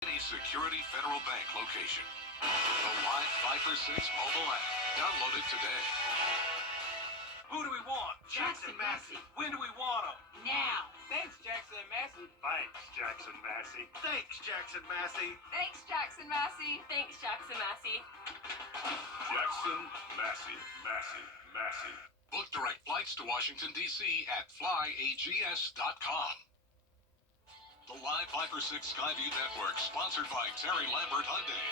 Any Security Federal Bank location. The Live 5 for 6 mobile app. Download it today. Who do we want? Jackson Massey. When do we want them? Now. Thanks, Jackson Massey. Thanks, Jackson Massey. Thanks, Jackson Massey. Thanks, Jackson Massey. Thanks, Jackson Massey. Jackson Massey. Massey. Book direct flights to Washington, D.C. at flyags.com. The Live 5 for 6 Skyview Network, sponsored by Terry Lambert Hyundai.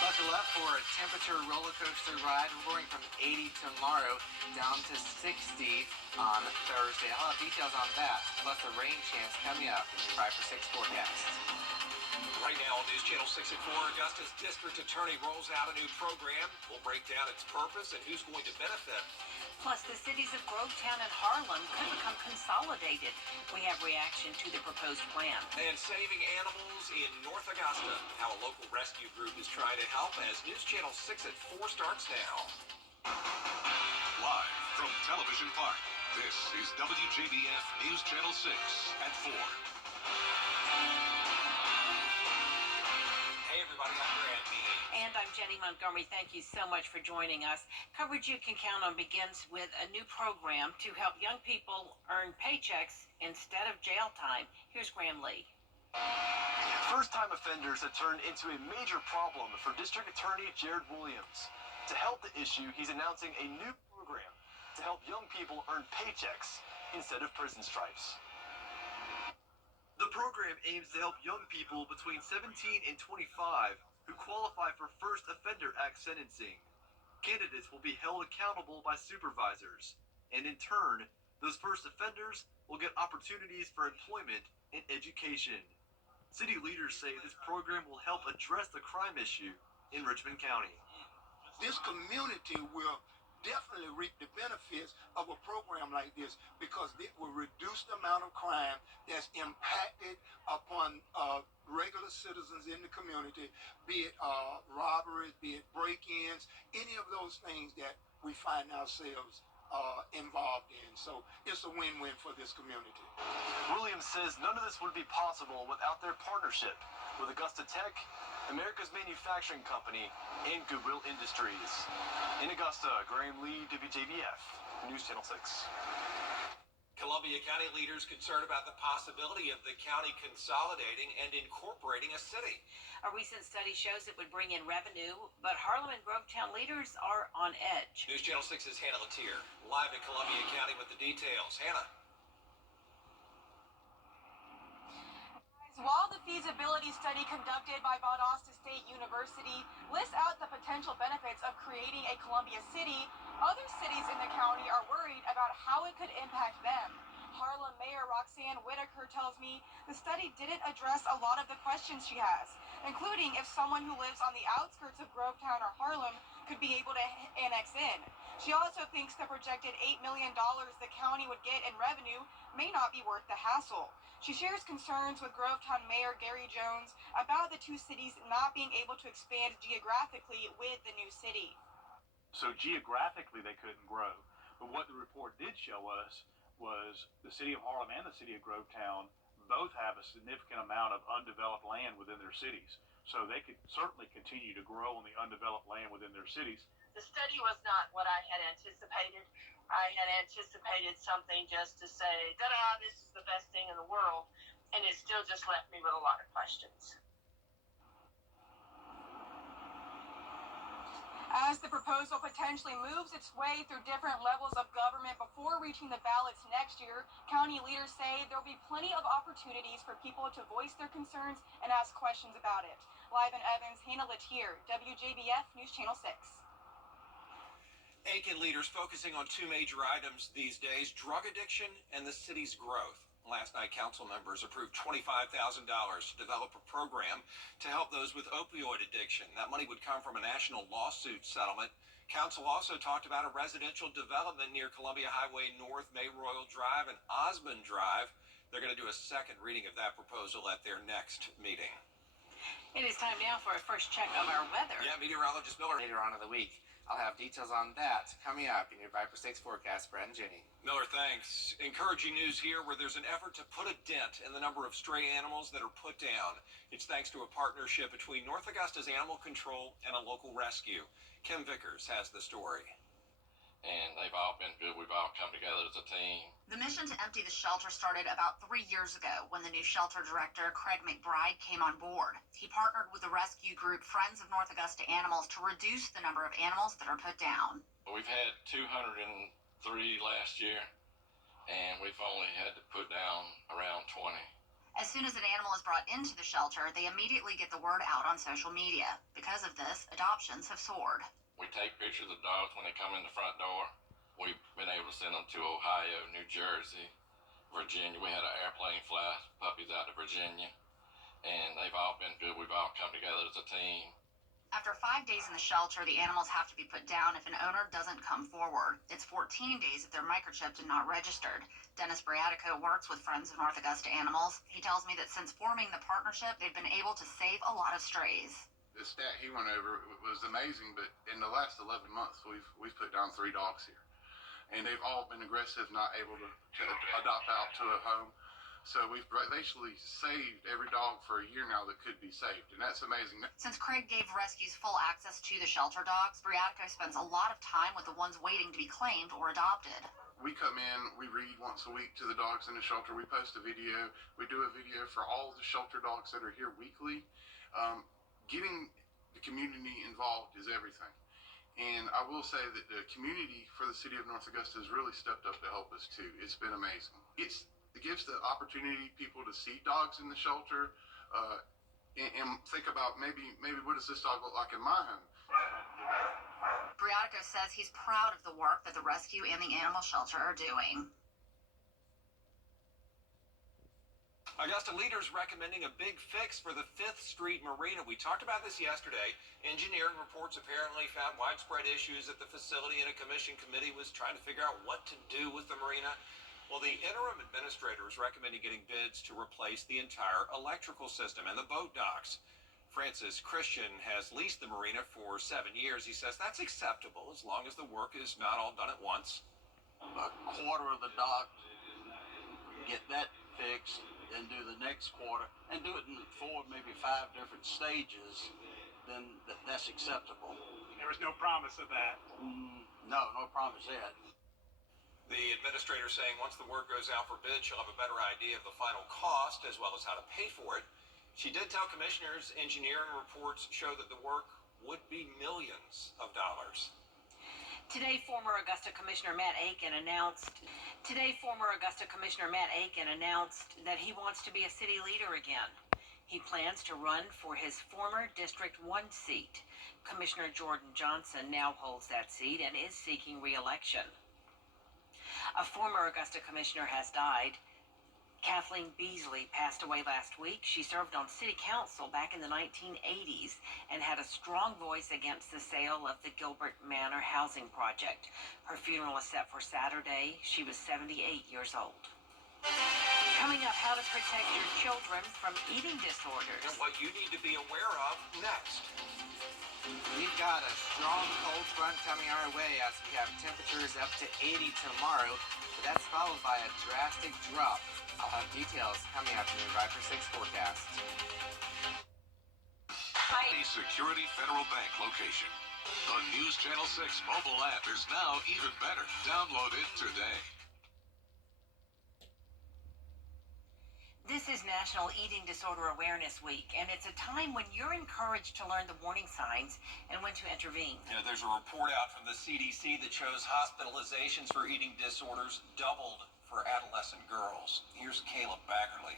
Buckle up for a temperature roller coaster ride. We're going from 80 tomorrow down to 60 on Thursday. I'll have details on that, plus a rain chance coming up in your 5 for 6 forecast. Right now on News Channel 6 at 4, Augusta's district attorney rolls out a new program. We'll break down its purpose and who's going to benefit. Plus, the cities of Grovetown and Harlem could become consolidated. We have reaction to the proposed plan. And saving animals in North Augusta. How a local rescue group is trying to help as News Channel 6 at 4 starts now. Live from Television Park, this is WJBF News Channel 6 at 4. Hey everybody, I'm Brad Mead. And I'm Jenny Montgomery. Thank you so much for joining us. Coverage you can count on begins with a new program to help young people earn paychecks instead of jail time. Here's Graham Lee. First-time offenders have turned into a major problem for District Attorney Jared Williams. To help the issue, he's announcing a new program to help young people earn paychecks instead of prison stripes. The program aims to help young people between 17 and 25 who qualify for First Offender Act sentencing. Candidates will be held accountable by supervisors, and in turn, those first offenders will get opportunities for employment and education. City leaders say this program will help address the crime issue in Richmond County. This community will definitely reap the benefits of a program like this because it will reduce the amount of crime that's impacted upon regular citizens in the community, be it robberies, be it break-ins, any of those things that we find ourselves involved in. So it's a win-win for this community. Williams says none of this would be possible without their partnership with Augusta Tech, America's manufacturing company, and Goodwill Industries. In Augusta, Graham Lee, WJBF, News Channel 6. Columbia County leaders concerned about the possibility of the county consolidating and incorporating a city. A recent study shows it would bring in revenue, but Harlem and Grovetown leaders are on edge. News Channel 6's Hannah Latier, live in Columbia County with the details. Hannah. While the feasibility study conducted by Valdosta State University lists out the potential benefits of creating a Columbia city, other cities in the county are worried about how it could impact them. Harlem Mayor Roxanne Whitaker tells me the study didn't address a lot of the questions she has, including if someone who lives on the outskirts of Grovetown or Harlem could be able to annex in. She also thinks the projected $8 million the county would get in revenue may not be worth the hassle. She shares concerns with Grovetown Mayor Gary Jones about the two cities not being able to expand geographically with the new city. So geographically they couldn't grow. But what the report did show us was the city of Harlem and the city of Grovetown both have a significant amount of undeveloped land within their cities. So they could certainly continue to grow on the undeveloped land within their cities. The study was not what I had anticipated. I had anticipated something just to say, ta-da, this is the best thing in the world, and it still just left me with a lot of questions. As the proposal potentially moves its way through different levels of government before reaching the ballots next year, county leaders say there will be plenty of opportunities for people to voice their concerns and ask questions about it. Live in Evans, Hannah Latier, WJBF News Channel 6. Aiken leaders focusing on two major items these days, drug addiction and the city's growth. Last night, council members approved $25,000 to develop a program to help those with opioid addiction. That money would come from a national lawsuit settlement. Council also talked about a residential development near Columbia Highway North, May Royal Drive, and Osmond Drive. They're going to do a second reading of that proposal at their next meeting. It is time now for a first check of our weather. Yeah, meteorologist Miller. Later on in the week, I'll have details on that coming up in your 5 for 6 forecast. Brad and Jenny. Miller, thanks. Encouraging news here where there's an effort to put a dent in the number of stray animals that are put down. It's thanks to a partnership between North Augusta's Animal Control and a local rescue. Kim Vickers has the story. And they've all been good. We've all come together as a team. The mission to empty the shelter started about 3 years ago when the new shelter director, Craig McBride, came on board. He partnered with the rescue group Friends of North Augusta Animals to reduce the number of animals that are put down. We've had 203 last year, and we've only had to put down around 20. As soon as an animal is brought into the shelter, they immediately get the word out on social media. Because of this, adoptions have soared. We take pictures of dogs when they come in the front door. We've been able to send them to Ohio, New Jersey, Virginia. We had an airplane fly puppies out to Virginia, and they've all been good. We've all come together as a team. After 5 days in the shelter, the animals have to be put down if an owner doesn't come forward. It's 14 days if they're microchipped and not registered. Dennis Briatico works with Friends of North Augusta Animals. He tells me that since forming the partnership, they've been able to save a lot of strays. The stat he went over was amazing, but in the last 11 months, we've put down 3 dogs here. And they've all been aggressive, not able to adopt out to a home. So we've basically saved every dog for a year now that could be saved, and that's amazing. Since Craig gave rescues full access to the shelter dogs, Briatico spends a lot of time with the ones waiting to be claimed or adopted. We come in, we read once a week to the dogs in the shelter, we post a video, we do a video for all the shelter dogs that are here weekly. Getting the community involved is everything. And I will say that the community for the city of North Augusta has really stepped up to help us too. It's been amazing. It gives the opportunity people to see dogs in the shelter and think about maybe what does this dog look like in my home. Briatico says he's proud of the work that the rescue and the animal shelter are doing. Augusta leaders recommending a big fix for the 5th Street Marina. We talked about this yesterday. Engineering reports apparently found widespread issues at the facility, and a commission committee was trying to figure out what to do with the marina. Well, the interim administrator is recommending getting bids to replace the entire electrical system and the boat docks. Francis Christian has leased the marina for 7 years. He says that's acceptable as long as the work is not all done at once. A quarter of the dock, get that fixed, then do the next quarter, and do it in 4, maybe 5 different stages, then that's acceptable. There was no promise of that. No promise yet. The administrator saying once the work goes out for bid, she'll have a better idea of the final cost as well as how to pay for it. She did tell commissioners engineering reports show that the work would be millions of dollars. Today, former Augusta Commissioner Matt Aiken announced that he wants to be a city leader again. He plans to run for his former District 1 seat. Commissioner Jordan Johnson now holds that seat and is seeking re-election. A former Augusta commissioner has died. Kathleen Beasley passed away last week. She served on city council back in the 1980s and had a strong voice against the sale of the Gilbert Manor housing project. Her funeral is set for Saturday. She was 78 years old. Coming up, how to protect your children from eating disorders. And what you need to be aware of next. We've got a strong cold front coming our way as we have temperatures up to 80 tomorrow, but that's followed by a drastic drop. I'll have details coming up in the Viper 6 forecast. A Security Federal Bank location. The News Channel 6 mobile app is now even better. Download it today. This is National Eating Disorder Awareness Week, and it's a time when you're encouraged to learn the warning signs and when to intervene. You know, there's a report out from the CDC that shows hospitalizations for eating disorders doubled for adolescent girls. Here's Caleb Baggerly.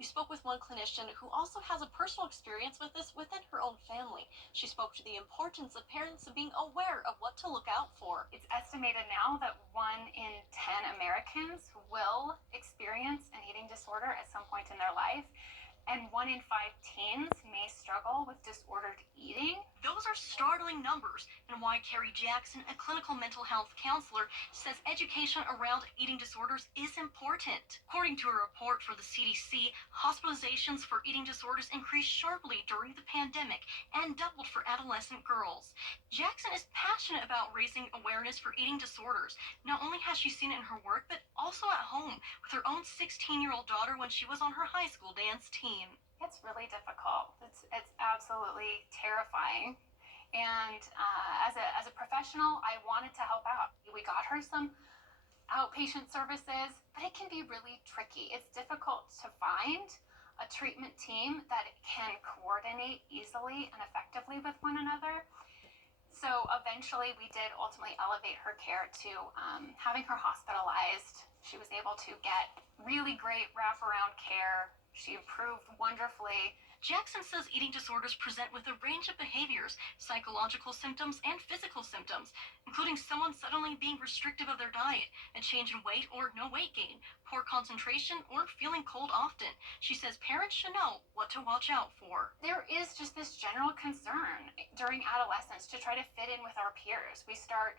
We spoke with one clinician who also has a personal experience with this within her own family. She spoke to the importance of parents being aware of what to look out for. It's estimated now that 1 in 10 Americans will experience an eating disorder at some point in their life. and 1 in 5 teens may struggle with disordered eating. Those are startling numbers, and why Carrie Jackson, a clinical mental health counselor, says education around eating disorders is important. According to a report for the CDC, hospitalizations for eating disorders increased sharply during the pandemic and doubled for adolescent girls. Jackson is passionate about raising awareness for eating disorders. Not only has she seen it in her work, but also at home with her own 16-year-old daughter when she was on her high school dance team. It's really difficult. It's absolutely terrifying. And as a professional, I wanted to help out. We got her some outpatient services, but it can be really tricky. It's difficult to find a treatment team that can coordinate easily and effectively with one another. So eventually we did ultimately elevate her care to having her hospitalized. She was able to get really great wraparound care. She improved wonderfully. Jackson says eating disorders present with a range of behaviors, psychological symptoms, and physical symptoms, including someone suddenly being restrictive of their diet, a change in weight or no weight gain, poor concentration, or feeling cold often. She says parents should know what to watch out for. There is just this general concern during adolescence to try to fit in with our peers. We start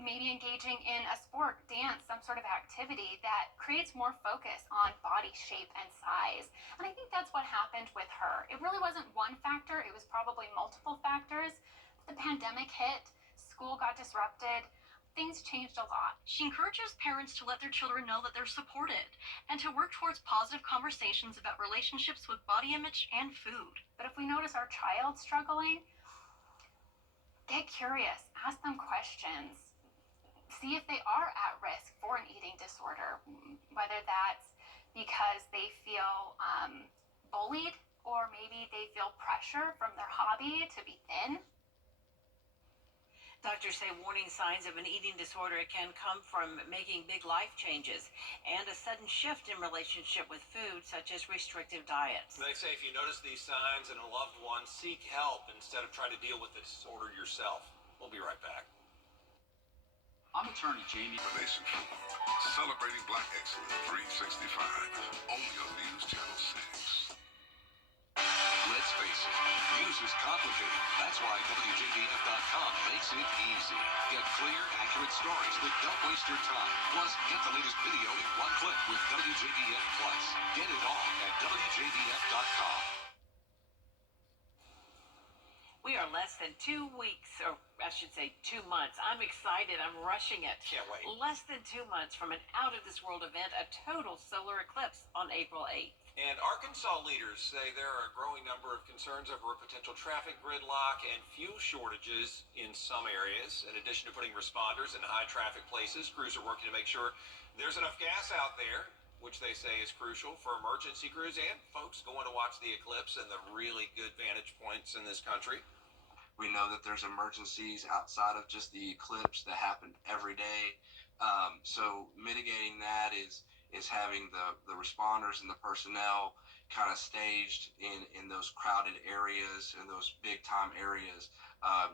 maybe engaging in a sport, dance, some sort of activity that creates more focus on body shape and size. And I think that's what happened with her. It really wasn't one factor, it was probably multiple factors. The pandemic hit, school got disrupted, things changed a lot. She encourages parents to let their children know that they're supported and to work towards positive conversations about relationships with body image and food. But if we notice our child struggling, get curious, ask them questions. See if they are at risk for an eating disorder, whether that's because they feel bullied or maybe they feel pressure from their hobby to be thin. Doctors say warning signs of an eating disorder can come from making big life changes and a sudden shift in relationship with food, such as restrictive diets. They say if you notice these signs in a loved one, seek help instead of trying to deal with the disorder yourself. We'll be right back. I'm attorney Jamie. The Nation celebrating Black Excellence 365 only on News Channel 6. Let's face it, news is complicated. That's why WJBF.com makes it easy. Get clear, accurate stories that don't waste your time. Plus, get the latest video in one click with WJBF Plus. Get it all at WJBF.com. We are less than 2 weeks, or I should say 2 months. I'm excited. I'm rushing it. Can't wait. Less than 2 months from an out-of-this-world event, a total solar eclipse on April 8th. And Arkansas leaders say there are a growing number of concerns over a potential traffic gridlock and fuel shortages in some areas. In addition to putting responders in high-traffic places, crews are working to make sure there's enough gas out there, which they say is crucial for emergency crews and folks going to watch the eclipse and the really good vantage points in this country. We know that there's emergencies outside of just the eclipse that happen every day. So mitigating that is having the responders and the personnel kind of staged in those crowded areas and those big time areas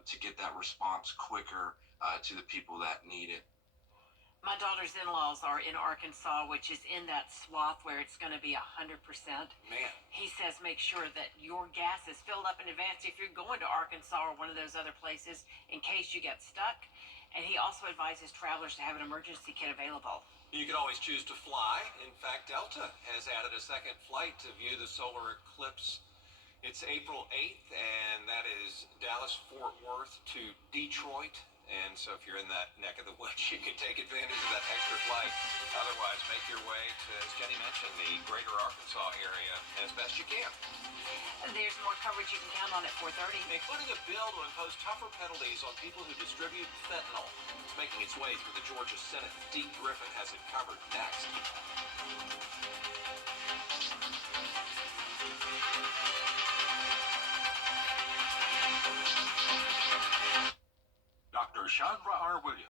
to get that response quicker to the people that need it. My daughter's in-laws are in Arkansas, which is in that swath where it's going to be 100%. Man. He says make sure that your gas is filled up in advance if you're going to Arkansas or one of those other places in case you get stuck. And he also advises travelers to have an emergency kit available. You can always choose to fly. In fact, Delta has added a second flight to view the solar eclipse. It's April 8th, and that is Dallas-Fort Worth to Detroit. And so if you're in that neck of the woods, you can take advantage of that extra flight. Otherwise, make your way to, as Jenny mentioned, the greater Arkansas area as best you can. There's more coverage you can count on at 4:30. Including a bill to impose tougher penalties on people who distribute fentanyl. It's making its way through the Georgia Senate. Dee Griffin has it covered next. Dr. Chandra R. Williams